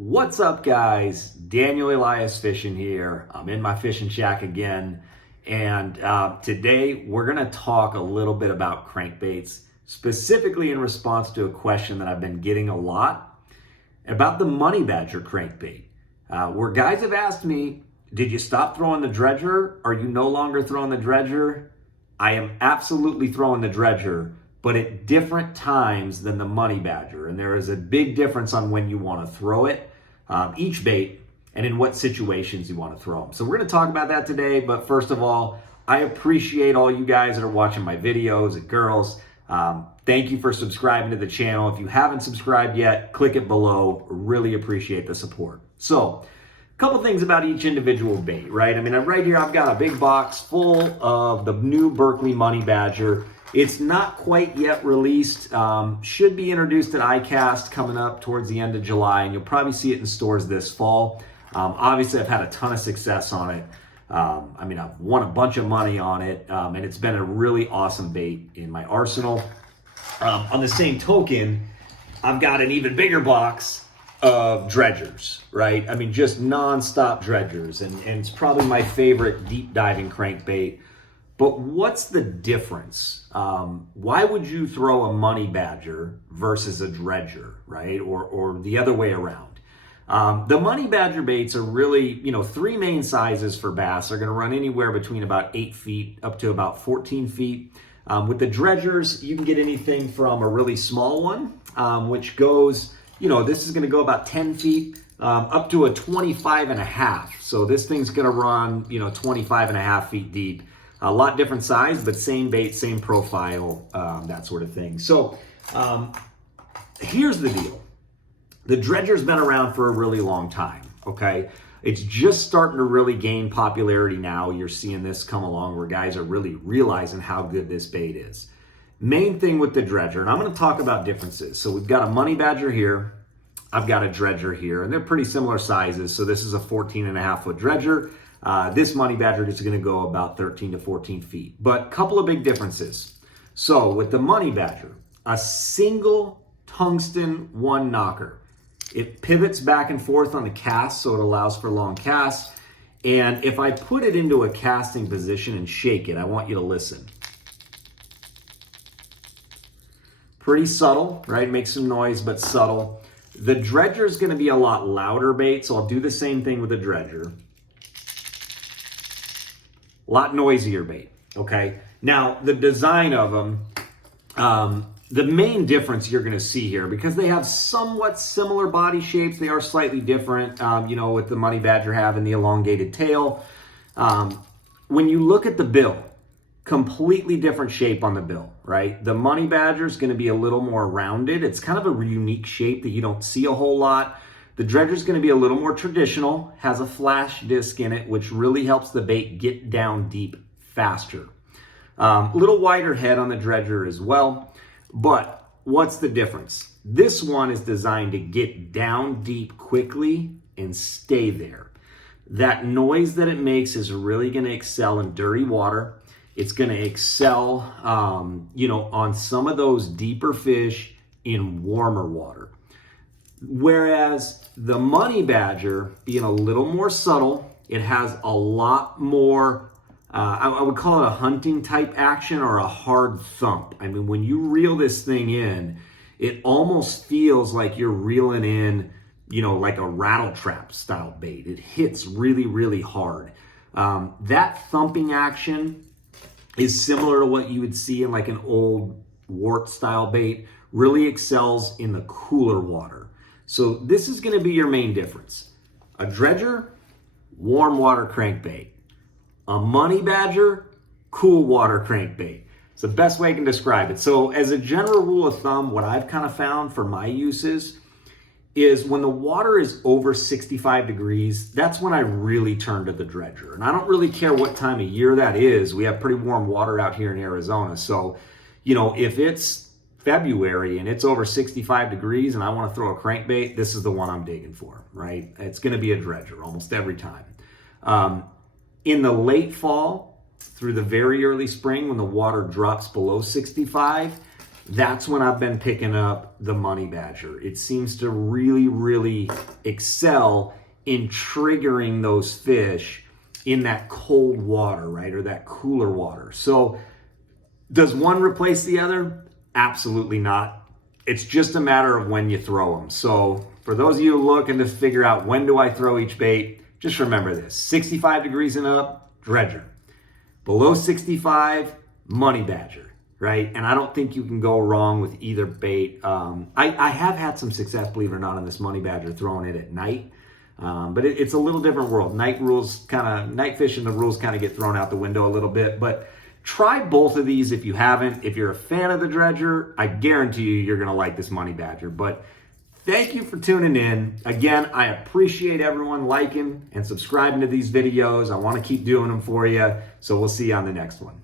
What's up, guys? Daniel Elias fishing here. I'm in my fishing shack again, and today we're going to talk a little bit about crankbaits, specifically in response to a question that I've been getting a lot about the Money Badger crankbait, where guys have asked me, did you stop throwing the dredger? Are you no longer throwing the dredger? I am absolutely throwing the dredger, but at different times than the Money Badger. And there is a big difference on when you want to throw it, each bait, and in what situations you want to throw them. So we're going to talk about that today. But first of all, I appreciate all you guys that are watching my videos and girls. Thank you for subscribing to the channel. If you haven't subscribed yet, click it below. Really appreciate the support. So, couple things about each individual bait, right? I mean, right here, I've got a big box full of the new Berkley Money Badger. It's not quite yet released. Should be introduced at ICAST coming up towards the end of July, and you'll probably see it in stores this fall. Obviously, I've had a ton of success on it. I mean, I've won a bunch of money on it, and it's been a really awesome bait in my arsenal. On the same token, I've got an even bigger box of dredgers, right? I mean, just non-stop dredgers, and it's probably my favorite deep diving crankbait. But what's the difference? Why would you throw a Money Badger versus a dredger, right? Or the other way around? The Money Badger baits are really, three main sizes for bass. They're gonna run anywhere between about 8 feet up to about 14 feet. With the dredgers, you can get anything from a really small one, which goes, this is gonna go about 10 feet, up to a 25 and a half. So this thing's gonna run, 25 and a half feet deep. A lot different size, but same bait, same profile, that sort of thing. So here's the deal. The dredger's been around for a really long time, okay? It's just starting to really gain popularity now. You're seeing this come along where guys are really realizing how good this bait is. Main thing with the dredger, and I'm gonna talk about differences. So we've got a Money Badger here, I've got a dredger here, and they're pretty similar sizes. So this is a 14 and a half foot dredger. This Money Badger is going to go about 13 to 14 feet. But a couple of big differences. So with the Money Badger, a single tungsten one knocker. It pivots back and forth on the cast, so it allows for long casts. And if I put it into a casting position and shake it, I want you to listen. Pretty subtle, right? Makes some noise, but subtle. The dredger is going to be a lot louder bait, so I'll do the same thing with the dredger. A lot noisier bait, okay? Now, the design of them, the main difference you're gonna see here, because they have somewhat similar body shapes, they are slightly different, with the Money Badger having the elongated tail. When you look at the bill, completely different shape on the bill, right? The Money Badger is gonna be a little more rounded. It's kind of a unique shape that you don't see a whole lot. The dredger is going to be a little more traditional, has a flash disc in it, which really helps the bait get down deep faster. A little wider head on the dredger as well, but what's the difference? This one is designed to get down deep quickly and stay there. That noise that it makes is really going to excel in dirty water. It's going to excel, on some of those deeper fish in warmer water. Whereas the Money Badger, being a little more subtle, it has a lot more, I would call it a hunting type action or a hard thump. I mean, when you reel this thing in, it almost feels like you're reeling in, like a rattle trap style bait. It hits really, really hard. That thumping action is similar to what you would see in like an old wart style bait, really excels in the cooler water. So this is going to be your main difference. A dredger, warm water crankbait. A Money Badger, cool water crankbait. It's the best way I can describe it. So as a general rule of thumb, what I've kind of found for my uses is when the water is over 65 degrees, that's when I really turn to the dredger. And I don't really care what time of year that is. We have pretty warm water out here in Arizona. So, if it's February and it's over 65 degrees and I want to throw a crankbait, this is the one I'm digging for, right? It's going to be a dredger almost every time. In the late fall through the very early spring when the water drops below 65, that's when I've been picking up the Money Badger. It seems to really, really excel in triggering those fish in that cold water, right? Or that cooler water. So does one replace the other? Absolutely not. It's just a matter of when you throw them. So for those of you looking to figure out when do I throw each bait, just remember this: 65 degrees and up, dredger. Below 65, Money Badger, right? And I don't think you can go wrong with either bait. I have had some success, believe it or not, on this Money Badger throwing it at night. But it's a little different world. Night fishing, the rules kind of get thrown out the window a little bit. But try both of these if you haven't. If you're a fan of the dredger, I guarantee you're going to like this Money Badger. But thank you for tuning in. Again, I appreciate everyone liking and subscribing to these videos. I want to keep doing them for you. So we'll see you on the next one.